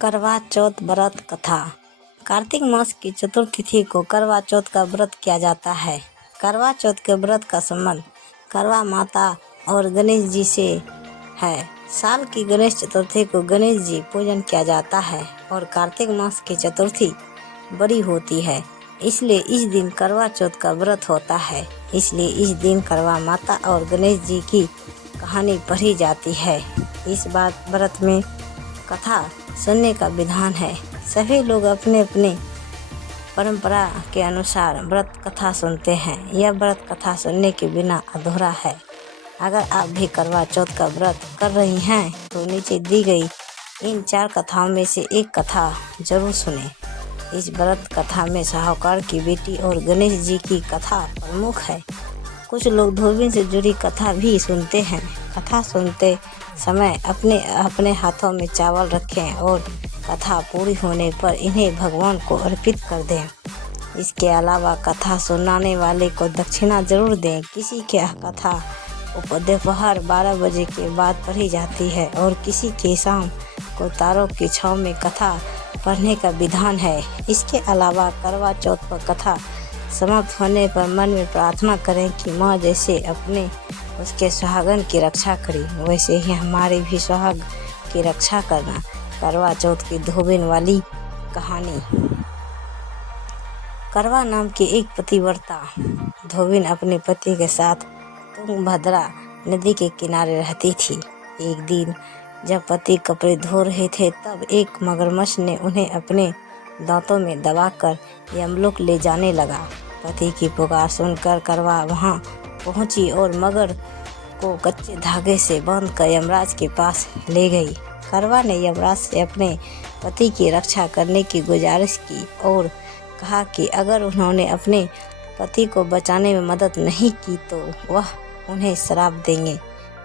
करवा चौथ व्रत कथा। कार्तिक मास की चतुर्थी को करवा चौथ का व्रत किया जाता है। करवा चौथ के व्रत का संबंध करवा माता और गणेश जी से है। साल की गणेश चतुर्थी को गणेश जी पूजन किया जाता है और कार्तिक मास की चतुर्थी बड़ी होती है, इसलिए इस दिन करवा चौथ का व्रत होता है। इसलिए इस दिन करवा माता और गणेश जी की कहानी पढ़ी जाती है। इस बात व्रत में कथा सुनने का विधान है। सभी लोग अपने अपने परंपरा के अनुसार व्रत कथा सुनते हैं। यह व्रत कथा सुनने के बिना अधूरा है। अगर आप भी करवा चौथ का व्रत कर रही हैं तो नीचे दी गई इन 4 कथाओं में से एक कथा जरूर सुने। इस व्रत कथा में साहूकार की बेटी और गणेश जी की कथा प्रमुख है। कुछ लोग धोबी से जुड़ी कथा भी सुनते हैं। कथा सुनते समय अपने अपने हाथों में चावल रखें और कथा पूरी होने पर इन्हें भगवान को अर्पित कर दें। इसके अलावा कथा सुनाने वाले को दक्षिणा जरूर दें। किसी की कथा दोपहर 12 बजे के बाद पढ़ी जाती है और किसी के शाम को तारों की छाँव में कथा पढ़ने का विधान है। इसके अलावा करवा चौथ पर कथा समाप्त होने पर मन में प्रार्थना करें कि माँ जैसे अपने उसके सुहागन की रक्षा करी, वैसे ही हमारे भी सुहाग की रक्षा करना। करवा चौथ की धोबिन वाली कहानी। करवा नाम की एक पतिव्रता धोबिन अपने पति के साथ तुंगभद्रा नदी के किनारे रहती थी। एक दिन जब पति कपड़े धो रहे थे तब एक मगरमच्छ ने उन्हें अपने दांतों में दबाकर यमलोक ले जाने लगा। पति की पुकार सुनकर करवा वहां पहुंची और मगर को कच्चे धागे से बांधकर यमराज के पास ले गई। करवा ने यमराज से अपने पति की रक्षा करने की गुजारिश की और कहा कि अगर उन्होंने अपने पति को बचाने में मदद नहीं की तो वह उन्हें श्राप देंगे।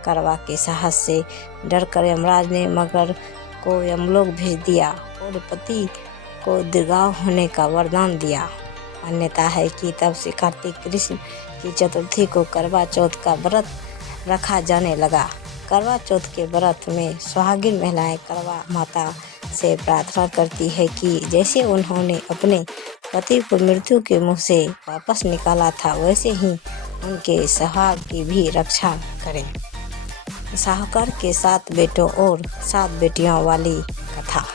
करवा के साहस से डरकर यमराज ने मगर को यमलोक भेज दिया और पति को दीर्घायु होने का वरदान दिया। मान्यता है कि तब से कार्तिक कृष्ण की चतुर्थी को करवा चौथ का व्रत रखा जाने लगा। करवा चौथ के व्रत में सुहागिन महिलाएं करवा माता से प्रार्थना करती है कि जैसे उन्होंने अपने पति को मृत्यु के मुंह से वापस निकाला था वैसे ही उनके सुहाग की भी रक्षा करें। साहूकार के 7 बेटों और 7 बेटियों वाली कथा।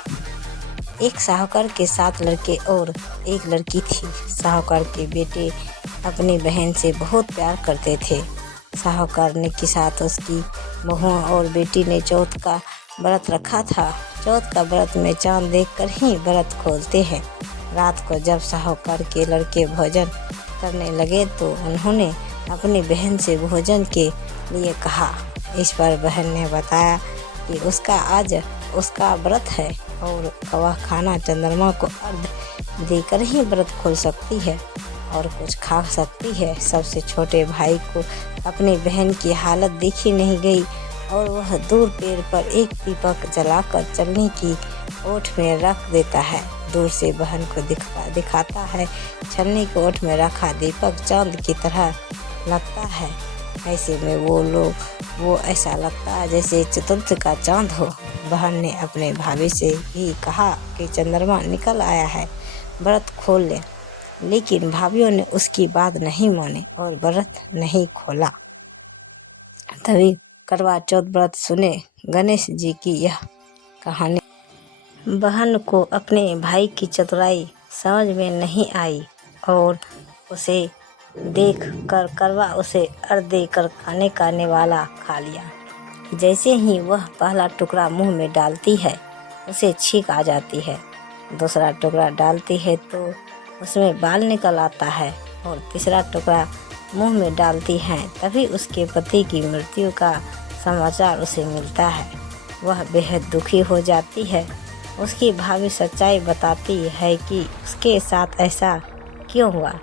एक साहूकार के 7 लड़के और 1 लड़की थी। साहूकार के बेटे अपनी बहन से बहुत प्यार करते थे। साहूकार ने के साथ उसकी बहुओं और बेटी ने चौथ का व्रत रखा था। चौथ का व्रत में चांद देखकर ही व्रत खोलते हैं। रात को जब साहूकार के लड़के भोजन करने लगे तो उन्होंने अपनी बहन से भोजन के लिए कहा। इस पर बहन ने बताया कि आज उसका व्रत है और वह खाना चंद्रमा को अर्घ देकर ही व्रत खोल सकती है और कुछ खा सकती है। सबसे छोटे भाई को अपनी बहन की हालत देखी नहीं गई और वह दूर पेड़ पर एक दीपक जलाकर चलने की ओट में रख देता है। दूर से बहन को दिखाता है। चलने की ओट में रखा दीपक चांद की तरह लगता है। ऐसे में वो ऐसा लगता है जैसे चतुर्थ का चांद हो। बहन ने अपने भाभी से भी कहा कि चंद्रमा निकल आया है, व्रत खोल ले, लेकिन भाभीयों ने उसकी बात नहीं मानी और व्रत नहीं खोला। तभी करवा चौथ व्रत सुने गणेश जी की यह कहानी। बहन को अपने भाई की चतुराई समझ में नहीं आई और उसे देख कर करवा उसे अर्घ देकर खाने का निवाला खा लिया। जैसे ही वह पहला टुकड़ा मुंह में डालती है उसे छींक आ जाती है। दूसरा टुकड़ा डालती है तो उसमें बाल निकल आता है और तीसरा टुकड़ा मुंह में डालती है तभी उसके पति की मृत्यु का समाचार उसे मिलता है। वह बेहद दुखी हो जाती है। उसकी भाभी सच्चाई बताती है कि उसके साथ ऐसा क्यों हुआ।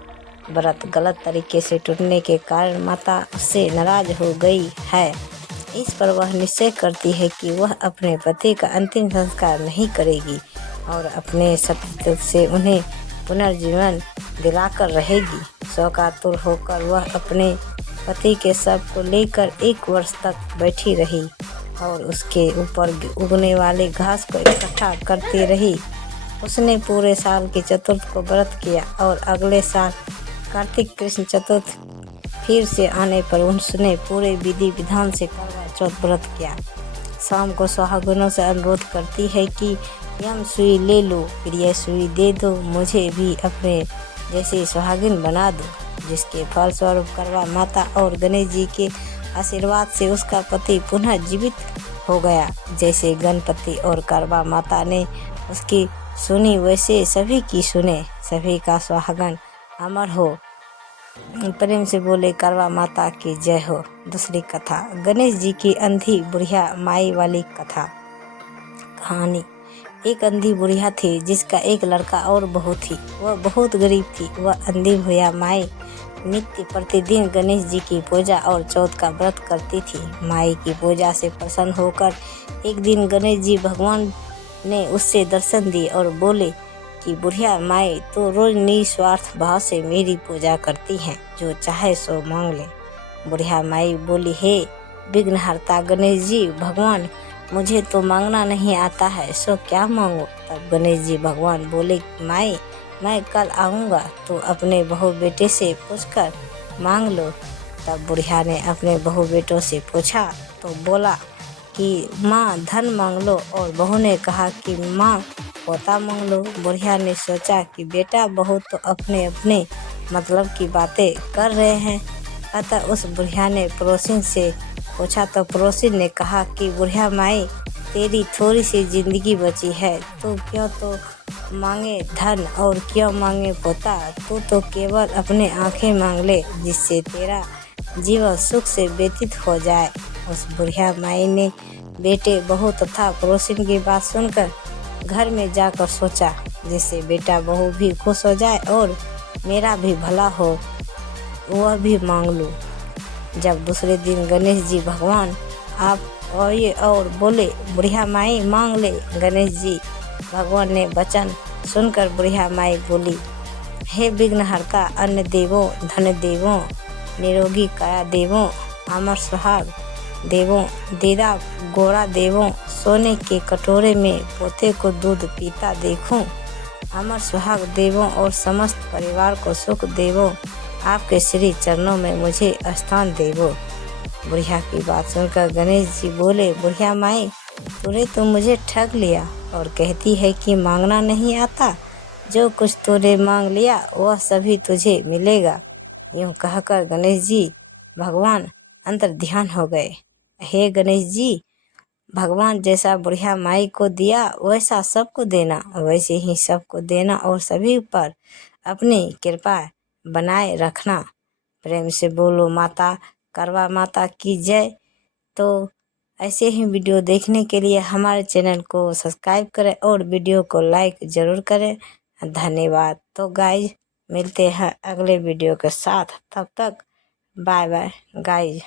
व्रत गलत तरीके से टूटने के कारण माता उससे नाराज हो गई है। इस पर वह निश्चय करती है कि वह अपने पति का अंतिम संस्कार नहीं करेगी और अपने सतीत्व से उन्हें पुनर्जीवन दिलाकर रहेगी। शोकातुर होकर वह अपने पति के शव को लेकर 1 वर्ष तक बैठी रही। और उसके ऊपर उगने वाले घास को इकट्ठा करती रही। उसने पूरे साल के चतुर्थ को व्रत किया और अगले साल कार्तिक कृष्ण चतुर्थ फिर से आने पर उसने पूरे विधि विधान से करवा चौथ व्रत किया। शाम को सुहागिनों से अनुरोध करती है कि यम सुई ले लो, फिर यह सुई दे दो, मुझे भी अपने जैसे सुहागिन बना दो, जिसके फलस्वरूप करवा माता और गणेश जी के आशीर्वाद से उसका पति पुनः जीवित हो गया। जैसे गणपति और करवा माता ने उसकी सुनी वैसे सभी की सुने, सभी का सुहागन अमर हो। प्रेम से बोले करवा माता की जय हो। दूसरी कथा, गणेश जी की अंधी बुढ़िया माई वाली कथा। कहानी, एक अंधी बुढ़िया थी जिसका एक लड़का और बहू थी। वह बहुत गरीब थी। वह अंधी बुढ़िया माई नित्य प्रतिदिन गणेश जी की पूजा और चौथ का व्रत करती थी। माई की पूजा से प्रसन्न होकर एक दिन गणेश जी भगवान ने उससे दर्शन दिए और बोले कि बुढ़िया माई तो रोज निस्वार्थ भाव से मेरी पूजा करती हैं, जो चाहे सो मांग ले। बुढ़िया माई बोली, हे विघ्नहर्ता गणेश जी भगवान, मुझे तो मांगना नहीं आता है, सो क्या मांगो। तब गणेश जी भगवान बोले, माई मैं कल आऊँगा, तो अपने बहू बेटे से पूछकर मांग लो। तब बुढ़िया ने अपने बहू बेटों से पूछा तो बोला कि माँ धन मांग लो, और बहू ने कहा कि माँ पोता मांग लो। बुढ़िया ने सोचा कि बेटा बहू तो अपने अपने मतलब की बातें कर रहे हैं, अतः उस बुढ़िया ने पड़ोसिन से पूछा तो पड़ोसिन ने कहा कि बुढ़िया माई तेरी थोड़ी सी जिंदगी बची है, तू क्यों तो मांगे धन और क्यों मांगे पोता, तू तो केवल अपने आंखें मांग ले, जिससे तेरा जीवन सुख से व्यतीत हो जाए। उस बुढ़िया माई ने बेटे बहू तथा पड़ोसिन की बात सुनकर घर में जाकर सोचा, जिससे बेटा बहू भी खुश हो जाए और मेरा भी भला हो, वह भी मांग लूँ। जब दूसरे दिन गणेश जी भगवान आप आए और बोले, बुढ़िया माई मांग ले। गणेश जी भगवान ने वचन सुनकर बुढ़िया माई बोली, हे विघ्नहर्ता अन्न देवों, धन देवों, निरोगी काया देवों, अमर सुहाग देवों, दीदा गोरा देवों, सोने के कटोरे में पोते को दूध पीता देखूं, अमर सुहाग देवों और समस्त परिवार को सुख देवों, आपके श्री चरणों में मुझे स्थान देवो। बुढ़िया की बात सुनकर गणेश जी बोले, बुढ़िया माई तूने तो मुझे ठग लिया और कहती है कि मांगना नहीं आता, जो कुछ तूने मांग लिया वह सभी तुझे मिलेगा। यूं कहकर गणेश जी भगवान अंतर ध्यान हो गए। हे गणेश जी भगवान, जैसा बुढ़िया माई को दिया वैसा सबको देना, वैसे ही सबको देना और सभी पर अपनी कृपा बनाए रखना। प्रेम से बोलो माता करवा माता की जय। तो ऐसे ही वीडियो देखने के लिए हमारे चैनल को सब्सक्राइब करें और वीडियो को लाइक ज़रूर करें। धन्यवाद। तो गाइज मिलते हैं अगले वीडियो के साथ, तब तक बाय बाय गाइज।